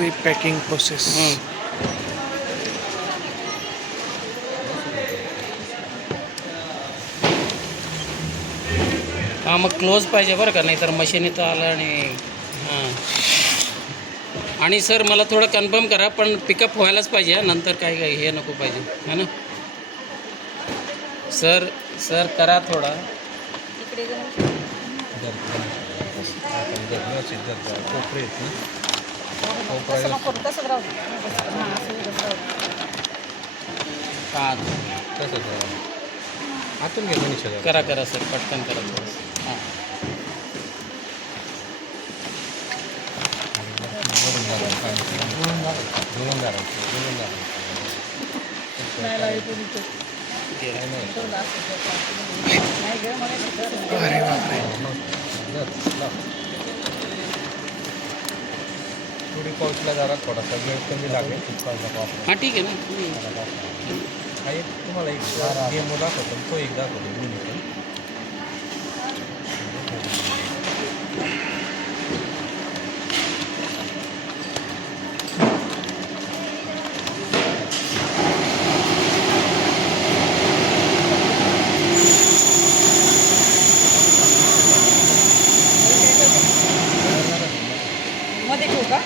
Pre packing process. हां, मग close पाहिजे बरं का, नाही तर मशीन इथं आलं आणि हां. आणि सर मला थोडं कन्फर्म करा, पण पिकअप व्हायलाच पाहिजे हां, नंतर काय काय हे नको पाहिजे है ना. सर सर करा थोडा. हां, आतून घे मनीषा. करा करा सर, पटकन करा थोडं. हां, अरे बापरे. थोडी पाऊसला जरा थोडासा वेळ कमी लागेल. हां ठीक आहे ना. हा एक तुम्हाला एक डेमो दाखवतो, तो एक दाखवतो मी पण. मध्ये ठेवू का?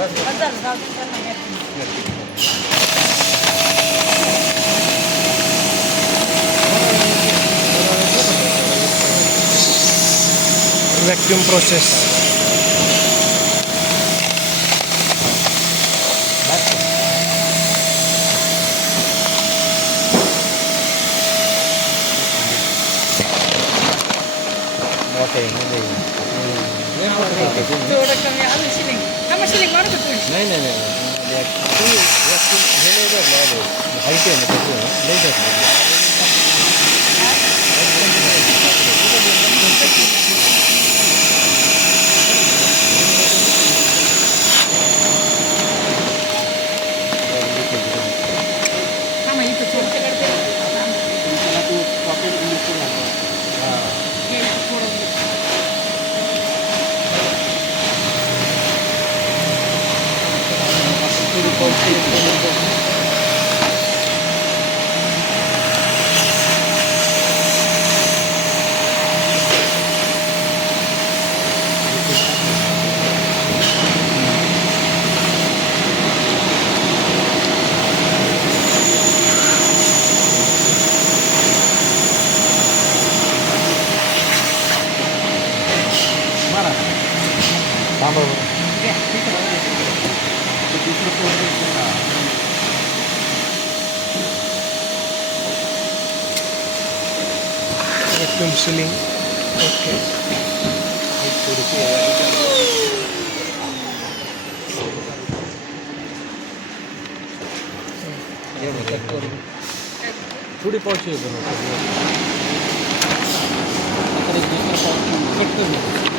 बस झालं, जाऊ दे, चल ना. Vacuum process. थोडं कमी अजून शिलिंग. हा मग शिलिंग मारू का थोडी? नाही नाही नाही हे नाही भेटलं हाईट आहे ना त्याचं नाही भेटलं. हा मग इथं थोडं त्याला तू पॉकेट नको घालू. Vacuum ceiling. ओके. थोडी पावशी तर एक दुसरं पाऊस. कट करू.